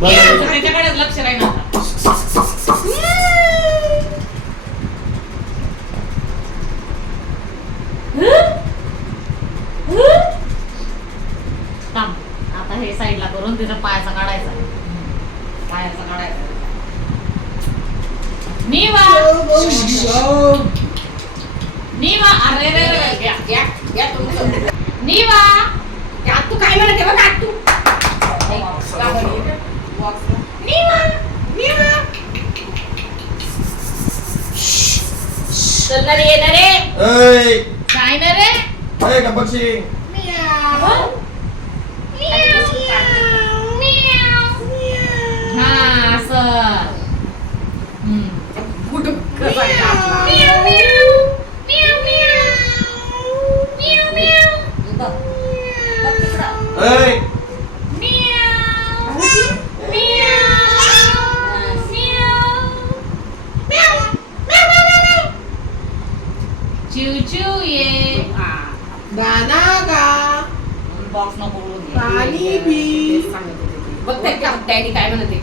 त्याच्याकडेच लक्ष राहील आता. आता हे साईडला करून तिचा पायाचा काढायचा. निवा अरे रे निवा तू काय म्हणते बघ तू चल ना रे येणार रे काय ना रे पक्षी हा असं चिव ये गाना गा बॉक्स नको पाणी पी बघ डॅडी काय म्हणते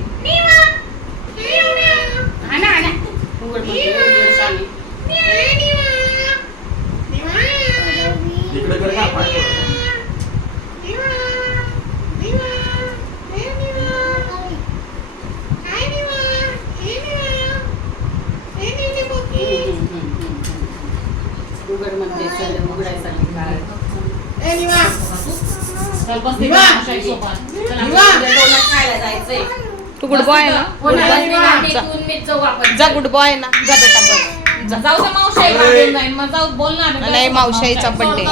इकडे कर का पाय तू गुड बॉय ना जा गुड बॉय ना जा बेटा बस जाऊ दे मावशी मग जाऊ बोल ना नाही मावशाईचा बर्थडे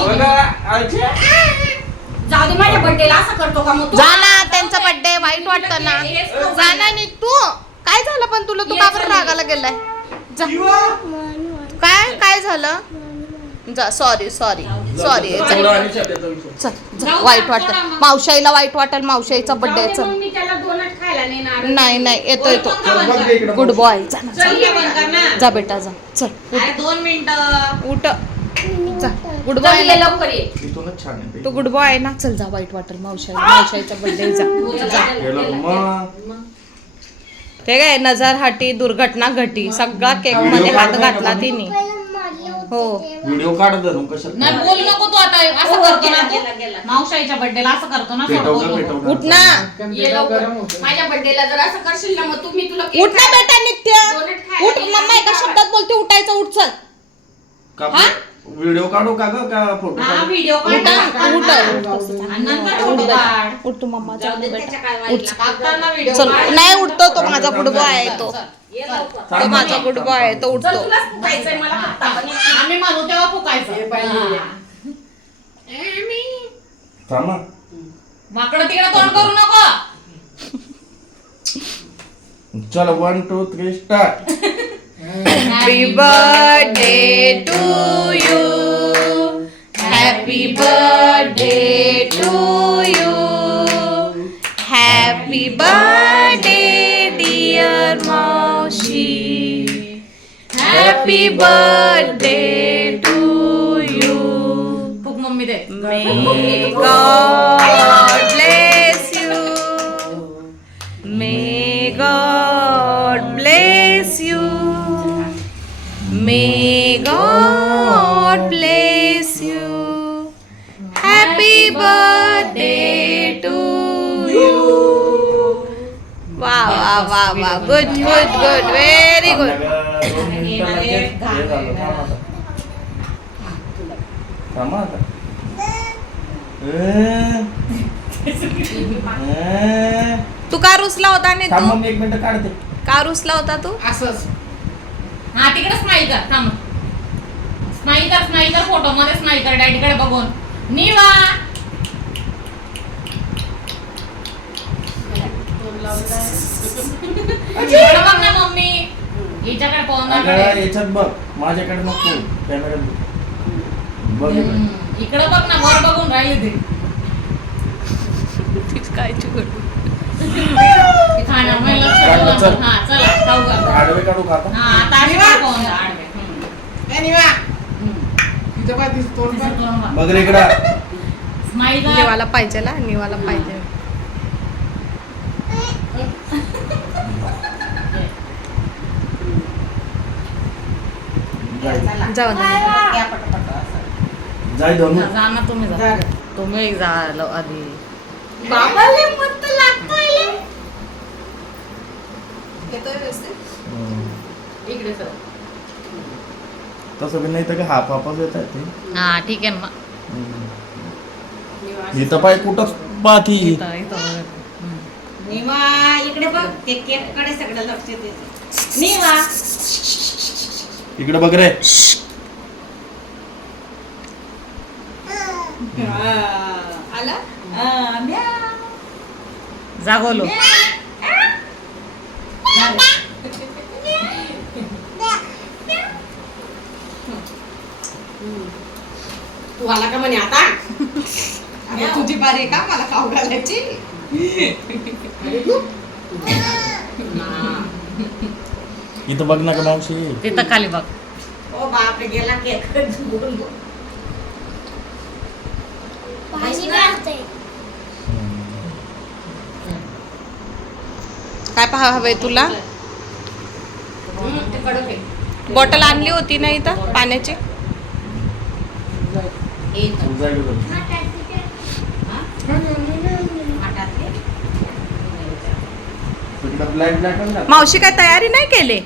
जाऊ दे माझ्या बर्थडेला असं करतो का मग जा ना त्यांचा बर्थडे वाईट वाटतं ना जा ना नी तू काय झालं पण तुला तू का बरं रागाला गेलाय जा काय झालं जा सॉरी चल वाईट वाटत मावशाईला वाईट वाटेल मावशाईचा बर्थडे चल मी त्याला डोनट खायला नेणार नाही येतो गुड बॉय जा बेटा जा चल 2 मिनिटं उठ जा गुड बॉय लवकर ये इथूनच छान आहे तू गुड बॉय ना चल जा वाईट वाटेल मावशाईचा बर्थडे जा ते काय नजर हाटी दुर्घटना घटी सगळा केक मध्ये हात घातला तिने हो व्हिडिओ काढ धरून कशात नाही बोल नको तू आता असं करतो ना तू मावशाईच्या बर्थडेला असं करतो ना उठ ना ये लवकर माझ्या बर्थडेला जर असं करशील ना मग तुम्ही तुला उठ ना बेटा नित्य उठ मम्मा एका शब्दात बोलते उठायचं उठ चल का व्हिडिओ काढू का ग का फोटो हा काढू व्हिडिओ उठ काढ आणि नंतर फोटो काढ उठ तू मम्मा जाऊ दे बेटा त्याच्या काय वाईटला काढताना व्हिडिओ चल नाही उठतो तो माझा गुड बॉय आहे तो ये लवकर तो माझा गुड बॉय आहे तो जर उठतो तुला फुकायचंय मला फक्त आम्ही म्हणू तेव्हा फुकायचं थांबा वाकडं तिकडं तोंड करू नको चल 1 2 3 start Happy birthday to you. Happy birthday to you. Happy birthday dear Maushi. Happy birthday to you. फुक mummy they May God bless you. May God bless you. May God bless you. Happy birthday to you. Wow. Good. Very good. थांबा आता तू का रुसला होता आणि थांब तू मग 1 minute काढते का रुसला होता तू असंच हा तिकडे स्माईल कर थांब स्माईल कर फोटो मध्ये स्माईल कर डॅडीकडे बघून निवा बघ ना मम्मी हिच्याकडे पाहून याच्यात बघ माझ्याकडे नको कॅमेरा बघ इकडे बघ ना वर बघून राहिली ती काय खाणार नाही लक्ष ठेवून. हा चला खाऊ का आडवे काढू का आता? हा आता आडवे पाहून जा, आडवे तिथं काय दिसतो बघ रे इकडं स्माईल निवाला पाहिजे ला निवाला पाहिजे जाय जाऊ दे. घ्या पटापट असं. जाय धनू जा ना तुम्ही जा. जा ग. तुम्ही जा आधी. बाबा लय मस्त लागतोय लय. येतोय व्यवस्थित? इकडे सर. तसं बी नाही तर काय हाफ हाफच येत आहे ते हा ठीक आहे ना. इथं पाय कुठंच बाकी इथं इथं. निवा इकडे बघ ते केक कडे सगळं लक्ष देते. निवा इकडे बघ रे आला म्याव. जा बोलो. तू आला का म्हणे आता अरे तुझी बारी आहे का मला खाऊ घालायची इथं बघ ना का मावशी तिथं खाली बघ. ओ बापरे गेला केक बोल बोल. काय पाहा हवंय तुला? ते कडक आहे. बॉटल आणली होती ना इथं पाण्याची? जाय गं. तिकडं ब्लॅक ब्लॅक आहे ना. मावशी काय तयारी नाही केली?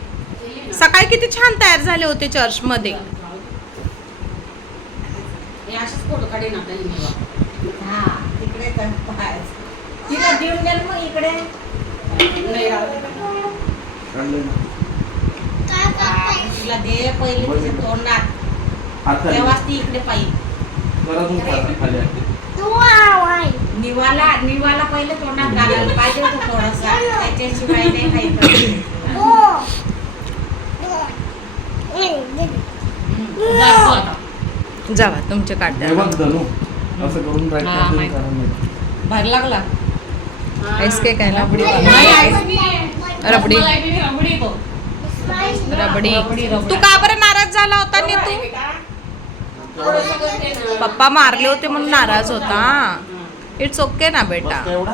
सकाळी किती छान तयार झाले होते चर्च मध्ये. अशाच फोटो काढीन आता निवा. हा तिकडे तर पाहायचं. तिला देऊन द्या ना मग इकडे नाही राहू दे. काढलंय ना. तिला दे पहिले तिच्या तोंडात हात खाली. तेव्हाच ती इकडे पाहिजे. जरा तू खाली आहे. निवाला पहिले तोंडात घालायला पाहिजे होतं थोडंसं. त्याच्याशिवाय नाही खायचं. जा तू आता. जावा तुमचे हे काढद्या. बघ धनू असं करून राईट हा, करते माहिती. कारण नाही. बाहेर लागला. आईस केक आहे ना? नाही, रबडी. रबडी तो. रबडी. रबडी. तू का बरं नाराज झाला होता ने तू? पप्पा मारले होते म्हणून नाराज होता. इट्स ओके ना बेटा. बस का एवढा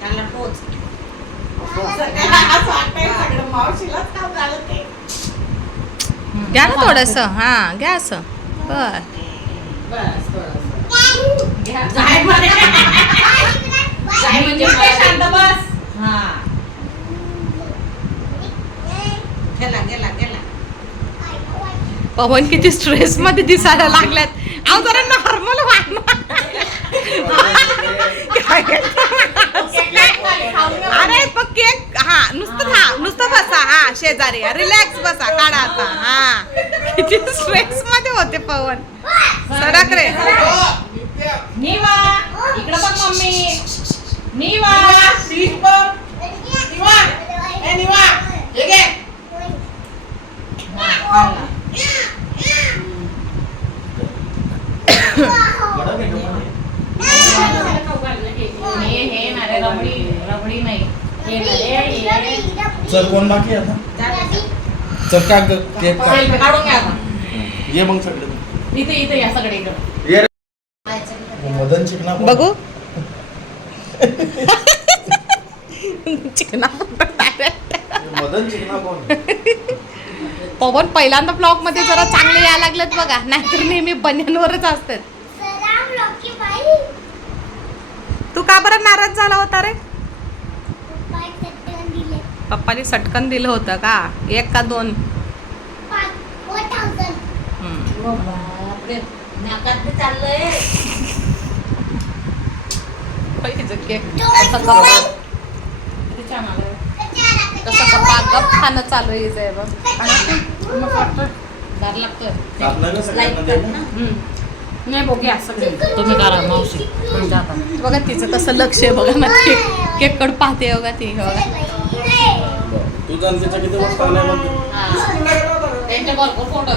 त्याला टोच. असं वाटतंय सगळं मावशीलाच काम झालं ते. घ्या ना थोडस. हा घ्या असं. बर. बस थोडंसं. जाय म्हणे. जाय म्हणजे काय शांत बस. हा गेला गेला गेला. पवन किती स्ट्रेस मध्ये दिसायला लागल्यात. अहो जरा नॉर्मल व्हा ना. अरे पण केक हा नुसतं बसा. हा शेजारी रिलॅक्स बसा. काढा आता. हा किती स्ट्रेस मध्ये होते पवन. सरक रे. निवा इकडे बघ मम्मी. निवा कडक आहे का पण हे? हे नारे रबडी नाही. हे नारे चल कोण बाकी आहे आता चल का केक का सेल्फी काढून घ्या आता. ये मग सगळे इथे या सगळे इकडे. ये रे. मदन चिकना कोण? बघू. चिकना मदन चिकना कोण? पवन पहिल्यांदा ब्लॉग मध्ये जरा चांगले यायला लागलेत बघा. नाहीतर नेहमी बन्यांवरच असतात. तू का बरं नाराज झाला होता रे? पप्पानी सटकन दिलं होतं का? 1 का 2? बापरे नाकात बी चाललंय. केक कसं गप खाणं चालू आहे बघ. दार लागतोय. कापलं का सगळ्यांमध्ये? नाही बघूया सगळे. तुम्ही करा मावशी तुमच्या हातात. बघा तिचं कसं लक्ष आहे बघा ना. केक कड पाहते बघा ती. बघा तू जाण त्याच्या किती वाजता आलाय म्हणतो? त्यांच्या भरपूर फोटो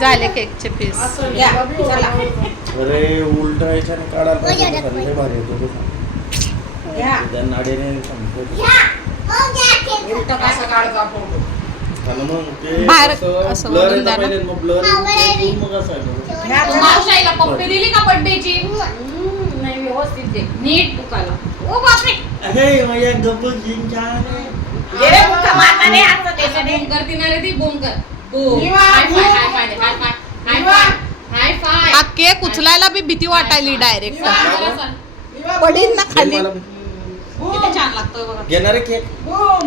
झाले केकचे पीस. या, चला. अरे उलट याच्याने काढायला पाहिजे होतं खाली. लय भारी होतं ते. या. त्या नाडीने सांगतो. उलटं कसं काढतो फोटो? आणि मग ते बाहेर असं असं blur वळून येतं द्या ना. पहिले, मग blur येतं, मग असं आहे. ह्या मावशाईला पप्पी दिली का बर्थडेची नाही व्यवस्थित दे नीट दुखायला ओ बापरे हे माझ्या गप्पा गेले मुका मारता नाही आता त्याचा त्याच्याने बोम करते ना रे ती बोम कर हो निवा, हाय फाय निवा. हाय फाय हाय फाय हाय निवा. फाय हाय फाय हा केक उचलायला बी भीती वाटायली डायरेक्ट निवा. पडीन ना खाली मला किती छान लागतं बघा घेणारे केक बूम